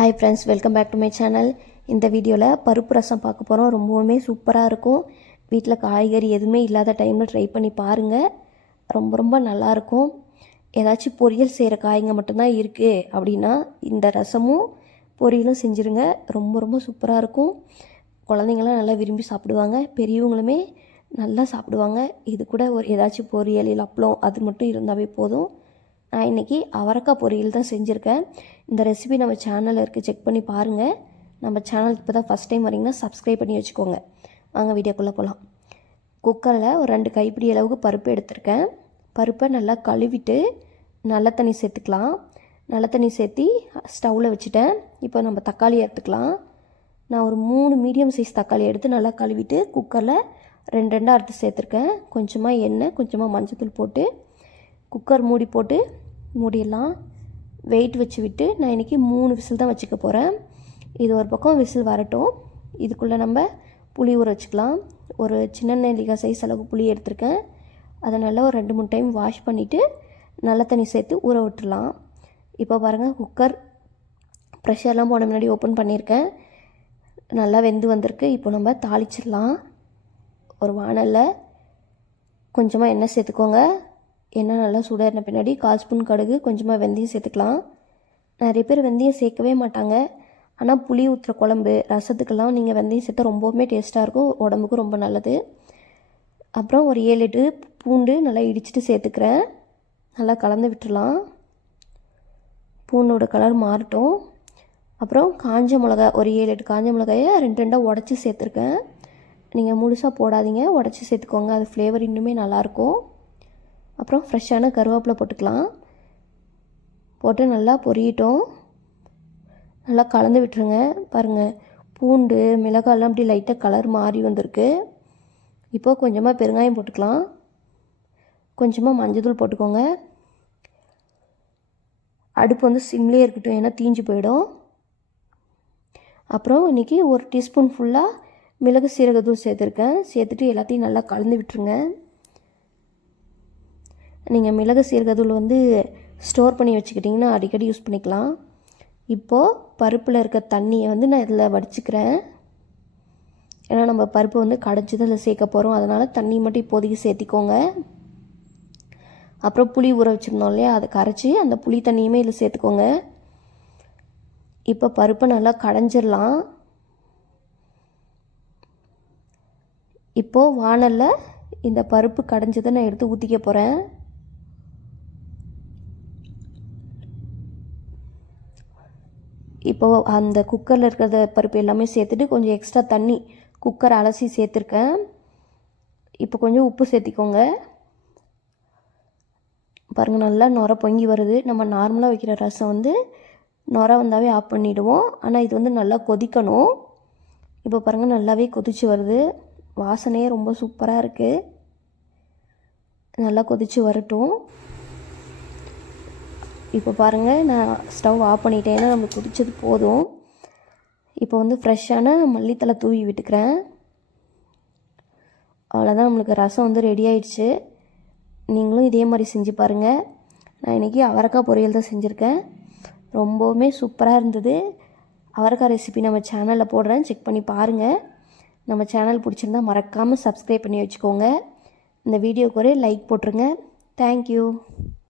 Hi friends, welcome back to my channel. இந்த வீடியோவில் பருப்பு ரசம் பார்க்க போகிறோம். ரொம்பவுமே சூப்பராக இருக்கும். வீட்டில் காய்கறி எதுவுமே இல்லாத டைமில் ட்ரை பண்ணி பாருங்கள். ரொம்ப நல்லாயிருக்கும். ஏதாச்சும் பொரியல் செய்கிற காய்ங்க மட்டும்தான் இருக்குது அப்படின்னா இந்த ரசமும் பொரியலும் செஞ்சுருங்க. ரொம்ப சூப்பராக இருக்கும். குழந்தைங்களாம் நல்லா விரும்பி சாப்பிடுவாங்க, பெரியவங்களுமே நல்லா சாப்பிடுவாங்க. இது கூட ஒரு ஏதாச்சும் பொரியல் இல்லை அப்பளம் அது மட்டும் இருந்தாவே போதும். நான் இன்றைக்கி அவரைக்காய் பொரியல் தான் செஞ்சுருக்கேன். இந்த ரெசிபி நம்ம சேனலில் இருக்குது, செக் பண்ணி பாருங்கள். நம்ம சேனலுக்கு இப்போ தான் ஃபஸ்ட் டைம் வரீங்கன்னா சப்ஸ்கிரைப் பண்ணி வச்சுக்கோங்க. வாங்க வீடியோக்குள்ளே போகலாம். குக்கரில் ஒரு 2 கைப்பிடி அளவுக்கு பருப்பு எடுத்திருக்கேன். பருப்பை நல்லா கழுவிட்டு நல்ல தண்ணி சேர்த்துக்கலாம். நல்ல தண்ணி சேர்த்தி ஸ்டவ்வில் வச்சுட்டேன். இப்போ நம்ம தக்காளி எடுத்துக்கலாம். நான் ஒரு 3 மீடியம் சைஸ் தக்காளி எடுத்து நல்லா கழுவிட்டு குக்கரில் 2 அறுத்து சேர்த்துருக்கேன். கொஞ்சமாக எண்ணெய், கொஞ்சமாக மஞ்சத்தூள் போட்டு குக்கர் மூடி போட்டு மூடிடலாம். வெயிட் வச்சு விட்டு நான் இன்றைக்கி 3 விசில் தான் வச்சுக்க போகிறேன். இது ஒரு பக்கம் விசில் வரட்டும். இதுக்குள்ளே நம்ம புளி ஊற வச்சுக்கலாம். ஒரு சின்ன நெல்லிக்காய் சைஸ் அளவு புளி எடுத்திருக்கேன். அதை நல்லா ஒரு 2-3 டைம் வாஷ் பண்ணிவிட்டு நல்ல தண்ணி சேர்த்து ஊற விட்டுடலாம். இப்போ பாருங்கள், குக்கர் ப்ரெஷர்லாம் போன முன்னாடி ஓப்பன் பண்ணியிருக்கேன். நல்லா வெந்து வந்திருக்கு. இப்போ நம்ம தாளிச்சிடலாம். ஒரு வானலில் கொஞ்சமாக எண்ணெய் சேர்த்துக்கோங்க. எண்ணெய் நல்லா சூடான பின்னாடி 1/4 ஸ்பூன் கடுகு, கொஞ்சமாக வெந்தயம் சேர்த்துக்கலாம். நிறைய பேர் வெந்தயம் சேர்க்கவே மாட்டாங்க. ஆனால் புளி ஊற்றுற குழம்பு ரசத்துக்கெல்லாம் நீங்கள் வெந்தயம் சேர்த்தா ரொம்பவுமே டேஸ்ட்டாக இருக்கும், உடம்புக்கும் ரொம்ப நல்லது. அப்புறம் ஒரு 7-8 பூண்டு நல்லா இடிச்சிட்டு சேர்த்துக்கிறேன். நல்லா கலந்து விட்டுடலாம். பூண்டோட கலர் மாறட்டும். அப்புறம் காஞ்ச மிளகா ஒரு 7-8 காஞ்ச மிளகாயை 2 உடச்சி சேர்த்துருக்கேன். நீங்கள் முழுசாக போடாதீங்க, உடச்சி சேர்த்துக்கோங்க, அது ஃப்ளேவர் இன்னுமே நல்லாயிருக்கும். அப்புறம் ஃப்ரெஷ்ஷான கருவேப்பிலை போட்டுக்கலாம். போட்டு நல்லா பொரியட்டும். நல்லா கலந்து விட்டுருங்க. பாருங்கள், பூண்டு மிளகாயெல்லாம் அப்படி லைட்டாக கலர் மாறி வந்திருக்கு. இப்போது கொஞ்சமாக பெருங்காயம் போட்டுக்கலாம். கொஞ்சமாக மஞ்சத்தூள் போட்டுக்கோங்க. அடுப்பு வந்து சிம்லேயே இருக்கட்டும், ஏன்னா தீஞ்சு போயிடும். அப்புறம் இன்றைக்கி 1 டீஸ்பூன் ஃபுல்லாக மிளகு சீரகத்தூள் சேர்த்துருக்கேன். சேர்த்துட்டு எல்லாத்தையும் நல்லா கலந்து விட்டுருங்க. நீங்கள் மிளகு சீரகத்தூள் வந்து ஸ்டோர் பண்ணி வச்சுக்கிட்டிங்கன்னா அடிக்கடி யூஸ் பண்ணிக்கலாம். இப்போது பருப்பில் இருக்க தண்ணியை வந்து நான் இதில் வடிச்சுக்கிறேன். ஏன்னா நம்ம பருப்பு வந்து கடைச்சி தான் இதில் சேர்க்க போகிறோம், அதனால் தண்ணி மட்டும் இப்போதைக்கு சேர்த்திக்கோங்க. அப்புறம் புளி ஊற வச்சுருந்தோம் இல்லையா, அதை கரைச்சி அந்த புளி தண்ணியுமே இதில் சேர்த்துக்கோங்க. இப்போ பருப்பை நல்லா கடைஞ்சிடலாம். இப்போது வானலில் இந்த பருப்பு கடைஞ்சதை நான் எடுத்து ஊற்றிக்க போகிறேன். இப்போது அந்த குக்கரில் இருக்கிற பருப்பு எல்லாமே சேர்த்துட்டு கொஞ்சம் எக்ஸ்ட்ரா தண்ணி குக்கர் அலசி சேர்த்துருக்கேன். இப்போ கொஞ்சம் உப்பு சேர்த்திக்கோங்க. பாருங்கள், நல்லா நுர பொங்கி வருது. நம்ம நார்மலாக வைக்கிற ரசம் வந்து நுர வந்தாவே ஆஃப் பண்ணிவிடுவோம். ஆனால் இது வந்து நல்லா கொதிக்கணும். இப்போ பாருங்கள், நல்லாவே கொதிச்சு வருது. வாசனையே ரொம்ப சூப்பராக இருக்குது. நல்லா கொதிச்சு வரட்டும். இப்போ பாருங்கள், நான் ஸ்டவ் ஆஃப் பண்ணிட்டேன்னா நம்மளுக்கு கொதிச்சது போதும். இப்போ வந்து ஃப்ரெஷ்ஷான மல்லித்தலை தூவி விட்டுக்கிறேன். அவ்வளோதான், நம்மளுக்கு ரசம் வந்து ரெடி ஆயிடுச்சு. நீங்களும் இதே மாதிரி செஞ்சு பாருங்கள். நான் இன்றைக்கி அவரைக்காய் பொரியல் தான் செஞ்சுருக்கேன். ரொம்பவுமே சூப்பராக இருந்தது. அவரைக்காய் ரெசிபி நம்ம சேனலில் போடுறேன், செக் பண்ணி பாருங்கள். நம்ம சேனல் பிடிச்சிருந்தால் மறக்காமல் சப்ஸ்கிரைப் பண்ணி வச்சுக்கோங்க. இந்த வீடியோக்கு ஒரு லைக் போட்டுருங்க. தேங்க்யூ.